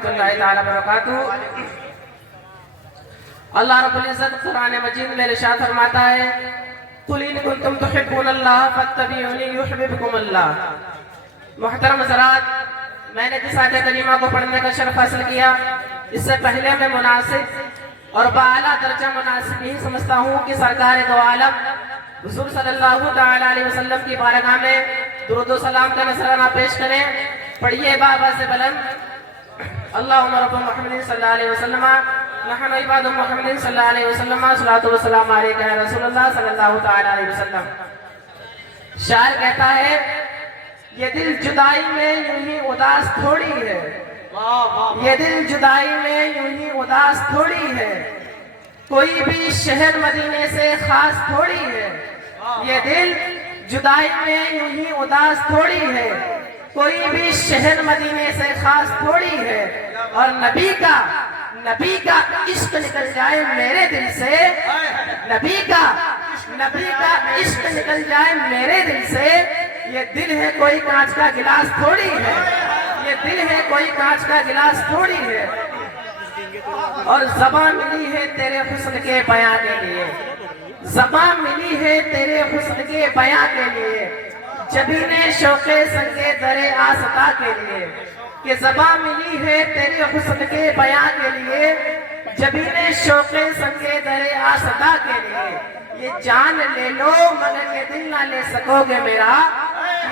रहमतुल्लाहि ताला बरकातहू। अल्लाह रब्बुल इज्जत कुरान मजीद में इरशाद फरमाता है, कुल इन कुंतुम तुहिब्बुनल्लाह फत्तबिऊनी युहिब्बुकुमुल्लाह। मुहतरम हज़रात, मैंने जिस आयत करीमा को पढ़ने का शर्फ हासिल किया, इससे पहले मैं मुनासिब और बाला दर्जा मुनासिब ही समझता हूँ कि सरकार दो आलम हुजूर सल्लल्लाहु तआला अलैहि वसल्लम की बारगाह में दुरूद व सलाम का नजराना पेश करें। पढ़िए बाबा से बुलंद, अल्लाहुम्मा रब्ब मुहम्मद सल्लल्लाहु अलैहि वसल्लम नहनु इबादु मुहम्मद सल्लल्लाहु अलैहि वसल्लम सलातु व सलाम अलैका या रसूलल्लाह सल्लल्लाहु तआला अलैहि वसल्लम। शायर कहता है, ये दिल जुदाई में यूं ही उदास थोड़ी है, ये दिल जुदाई में यूं ही उदास थोड़ी है, कोई भी शहर मदीने से खास थोड़ी है। ये दिल जुदाई में यूं ही उदास थोड़ी है, कोई भी शहर मदीने से खास थोड़ी है। और नबी का इश्क निकल जाए मेरे दिल से, नबी का इश्क निकल जाए मेरे दिल से, ये दिल है कोई कांच का गिलास थोड़ी है, ये दिल है कोई कांच का गिलास थोड़ी है। और ज़बान मिली है तेरे हुस्न के बयां के लिए, ज़बान मिली है तेरे हुस्न के बयां के लिए, जबीने शौक़े संगे दरे आसता के लिए। कि ज़बान मिली है तेरे हुस्न के बयां के लिए, जबीने शौक़े संगे दरे आसता के लिए। ये जान ले लो मगर ये दिल ना ले सकोगे मेरा,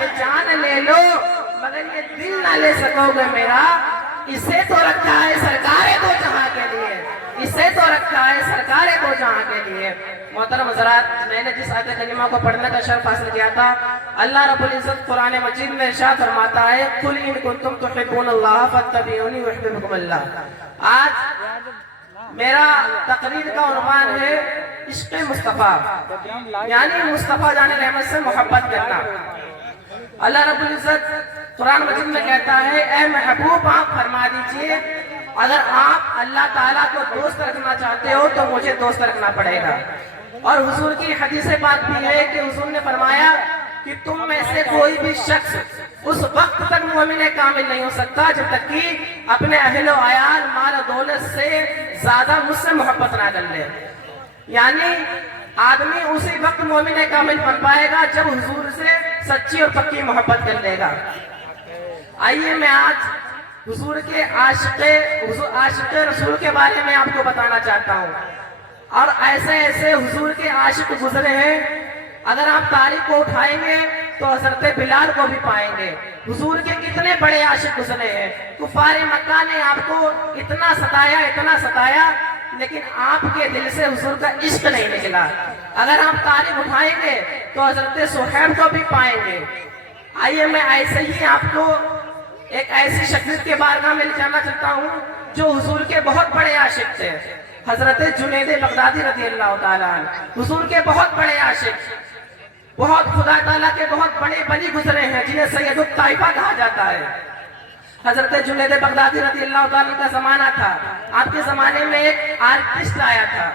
ये जान ले लो मगर ये दिल ना ले सकोगे मेरा। इसे तो रखा है सरकारे दो जहां के लिए, इसे तो रखा है सरकारे दो जहां के लिए। मोहतरम हज़रात, मैंने जिस आयत करीमा को पढ़ने का शर्फ हासिल किया था, अल्लाह रब्बुल इज्जत कुरान मजीद में इरशाद फरमाता है, कुल इन कुंतुम तुहिब्बुनल्लाह फत्तबिऊनी युहिब्बुकुमुल्लाह। आज मेरा तकरीर का उन्वान है इश्क़ मुस्तफ़ा, यानी मुस्तफ़ा जाने रहमत से मोहब्बत करना। अल्लाह रब्बुल इज्जत कुरान मजीद में कहता है, ऐ महबूब आप फरमा दीजिए, अगर आप अल्लाह ताला को दोस्त रखना चाहते हो तो मुझे दोस्त रखना पड़ेगा। और हुजूर की हदीस बात भी है कि हुजूर ने फरमाया कि तुम में से कोई भी शख्स उस वक्त तक मोमिन कामिल नहीं हो सकता जब तक कि अपने अहलो आयाल माल दौलत से ज्यादा मुझसे मोहब्बत ना कर ले। यानी आदमी उसी वक्त मोमिन कामिल बन पाएगा जब हुजूर से सच्ची और पक्की मोहब्बत कर लेगा। आइए मैं आज हुजूर के आशिक़ रसूल के बारे में आपको बताना चाहता हूँ। और ऐसे ऐसे हुजूर के आशिक़ गुजरे हैं, अगर आप तारीख को उठाएंगे तो हज़रत बिलाल को भी पाएंगे। हुजूर के कितने बड़े आशिक़ गुजरे हैं। कुफार मक्का ने आपको इतना सताया, लेकिन आपके दिल से हुजूर का इश्क नहीं निकला। अगर आप तारीख उठाएंगे तो हज़रत सुहैब को भी पाएंगे। आइए मैं ऐसे ही आपको एक ऐसी शख्सियत के बारे में जानना चाहता हूँ जो हुजूर के बहुत बड़े आशिक़ थे, हजरत जुनैद बगदादी रज़ी अल्लाह ताला अन्हु। हुजूर के बहुत बड़े आशिक़, बहुत खुदा ताला के बहुत बड़े वली गुजरे हैं जिन्हें सैयदुत ताइफा कहा जाता है। हजरत जुनैद बगदादी रज़ी अल्लाह ताला का जमाना था, आपके जमाने में एक आर्टिस्ट आया था,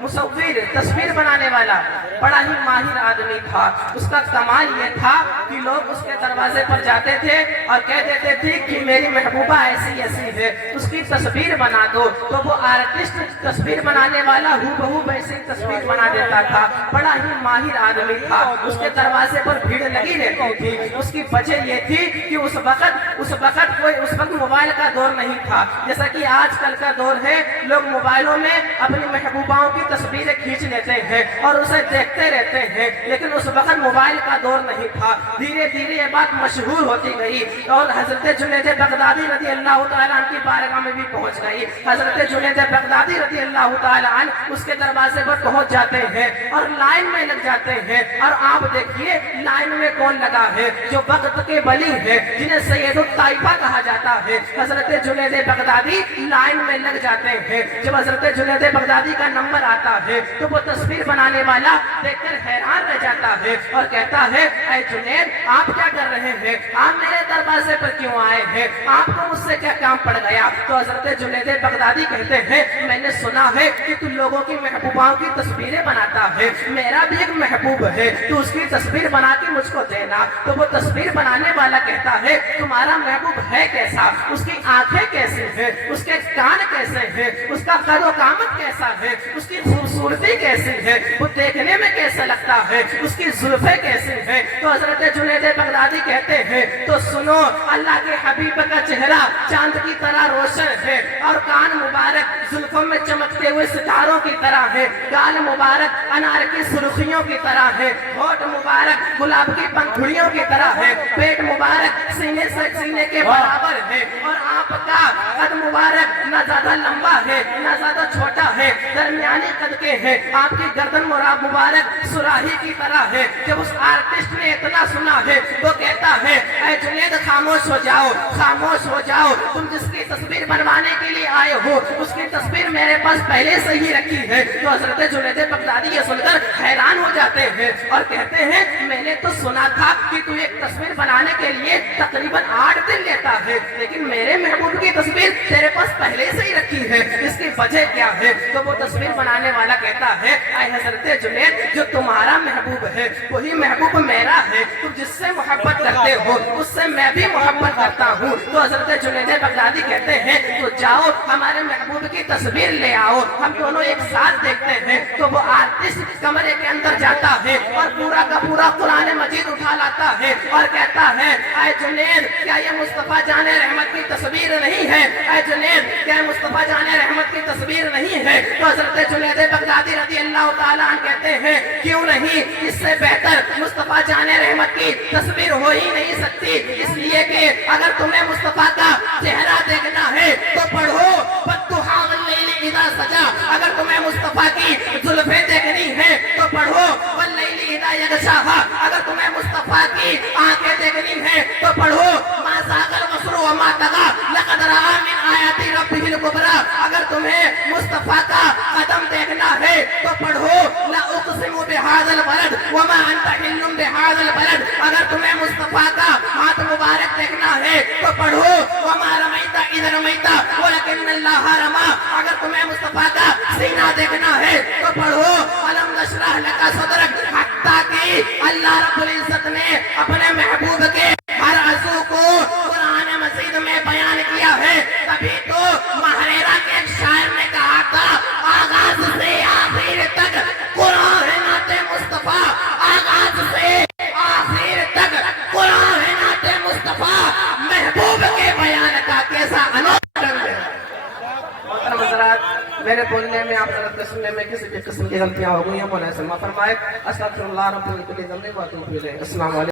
मुसव्विर, तस्वीर बनाने वाला, बड़ा ही माहिर आदमी था। उसका कमाल ये था कि लोग उसके दरवाजे पर जाते थे और कह देते थे कि मेरी महबूबा ऐसी ऐसी है, उसकी तस्वीर बना दो। तो वो आर्टिस्ट तस्वीर बनाने वाला हूबहू वैसी तस्वीर बना देता था। बड़ा ही माहिर आदमी था, उसके दरवाजे पर भीड़ लगी रहती थी। उसकी वजह ये थी कि उस वक्त मोबाइल का दौर नहीं था, जैसा कि आजकल का दौर है। लोग मोबाइलों में अपनी महबूबाओं की तस्वीरें खींच लेते हैं और उसे देखते रहते हैं, लेकिन उस वक्त मोबाइल का दौर नहीं था। धीरे धीरे ये बात मशहूर होती गई और हजरत जुनैद बगदादी रज़ी अल्लाह ताला अन्हु की बारगाह में भी पहुंच गई। हजरत जुनैद बगदादी रज़ी अल्लाह ताला अन्हु उसके दरवाजे पर पहुंच जाते हैं और लाइन में लग जाते हैं। और आप देखिए लाइन में कौन लगा है, जो वक्त के वली है, जिन्हें सैयदुत ताइफा कहा जाता है। हजरत जुनैद बगदादी लाइन में लग जाते हैं। जब हजरत जुनैद बगदादी का नंबर आता آتا ہے تو وہ تصویر بنانے والا دیکھ کر حیران رہ جاتا ہے اور کہتا ہے اے جنید آپ کیا کر رہے ہیں, آپ میرے دروازے پر کیوں آئے ہیں, آپ کو مجھ سے کیا کام پڑ گیا؟ تو حضرت جنید بغدادی کہتے ہیں میں نے سنا ہے کہ تو لوگوں کی محبوباؤں کی تصویریں بناتا ہے, میرا بھی ایک محبوب ہے, تو اس کی تصویر بنا کے مجھ کو دینا. تو وہ تصویر بنانے والا کہتا ہے تمہارا محبوب ہے کیسا, اس کی آنکھیں کیسی ہیں, اس کے کان کیسے ہیں, اس کا قد و قامت کیسا ہے, اس کی خوبصورتی کیسی ہے, وہ دیکھنے میں کیسا لگتا ہے, اس کی زلفیں کیسی ہیں. تو حضرت جنید بغدادی کہتے ہیں تو سنو, اللہ کے حبیب کا چہرہ چاند کی طرح روشن ہے اور کان مبارک زلفوں میں چمکتے ہوئے ستاروں کی طرح ہے, گال مبارک انار کی سرخیوں کی طرح ہے, ہونٹ مبارک گلاب کی پنکھڑیوں کی طرح ہے, پیٹ مبارک سینے سے سینے کے برابر ہے, اور آپ کا قد مبارک نہ زیادہ لمبا ہے نہ زیادہ چھوٹا ہے, درمیانی قد کے ہیں. آپ کی گردن مبارک سراہی کی طرح ہے. جب اس آرٹسٹ نے اتنا سنا ہے وہ کہتا ہے اے جنید خاموش ہو جاؤ, خاموش ہو جاؤ, تم جس کی تصویر بنوانے کے لیے آئے ہو اس کی تصویر میرے پاس پہلے سے ہی رکھی ہے. تو حضرت جنید بغدادی یہ سن کر حیران ہو جاتے ہیں اور کہتے ہیں میں نے تو سنا تھا کہ تو ایک تصویر بنانے کے لیے تقریباً 8 دن لیتا ہے, لیکن میرے محبوب کی تصویر تیرے پاس پہلے سے ہی رکھی ہے, اس کی وجہ کیا ہے؟ تو وہ تصویر بنانے والا کہتا ہے اے حضرت جنید جو تمہارا محبوب ہے وہی محبوب میرا ہے, تم جس سے محبت کرتے ہو اس سے میں بھی محبت کرتا ہوں. تو حضرت جنید بغدادی کہتے ہیں تو جاؤ ہمارے محبوب کی تصویر لے آؤ, ہم دونوں ایک ساتھ دیکھتے ہیں. تو وہ آرٹسٹ کمرے کے اندر جاتا ہے اور پورا کا پورا قرآن مجید اٹھا لاتا ہے اور کہتا ہے اے جنید کیا یہ مصطفیٰ جان رحمت کی تصویر نہیں ہے, اے جنید کیا یہ مصطفیٰ جان رحمت کی تصویر نہیں ہے؟ تو حضرت جنید بغدادی رضی اللہ تعالیٰ عنہ کہتے ہیں کیوں نہیں, اس سے بہتر مصطفیٰ جان رحمت کی تصویر ہو ہی نہیں سکتی, اس لیے کہ اگر تمہیں مصطفیٰ کا چہرہ دیکھنا ہے تو پڑھو والضحیٰ واللیل اذا سجا, اگر تمہیں مصطفیٰ کی زلفیں دیکھنی ہے تو پڑھو واللیل اذا یغشاہا, اگر تمہیں مصطفیٰ کی آنکھیں دیکھنی ہے تو پڑھو ما زاغ البصر وما طغى لقد رأى من آیات ربہ الکبریٰ, اگر تمہیں مصطفیٰ کا قدم دیکھنا ہے تو پڑھو لا اقسم بہذا البلد وما انت حل بہذا البلد, اگر تمہیں مصطفیٰ کا ہاتھ مبارک دیکھنا ہے تو پڑھو وما رمیت اذ رمیت ولکن اللہ رمی, اگر تمہیں مصطفیٰ کا سینہ دیکھنا ہے تو پڑھو الم نشرح لک صدرک, حتیٰ کہ اللہ رب العزت نے اپنے محبوب کے ہر عضو کو قرآن مجید میں بیان کیا ہے. تبھی تو محریرہ کے ایک شاعر نے کہا تھا آغاز سے آخر تک قرآن ہے نعت مصطفیٰ, آغاز سے آخر تک قرآن ہے نعت مصطفیٰ, محبوب کے بیان کا کیسا انوکھا رنگ ہے. محترم حضرات, میرے بولنے میں آپ حضرت کے سننے میں کسی بھی قسم کی غلطیاں ہو گئی ہیں, مولا سے معاف فرمائے. استغفر اللہ رب العزت و اتوب الیہ. السلام علیکم.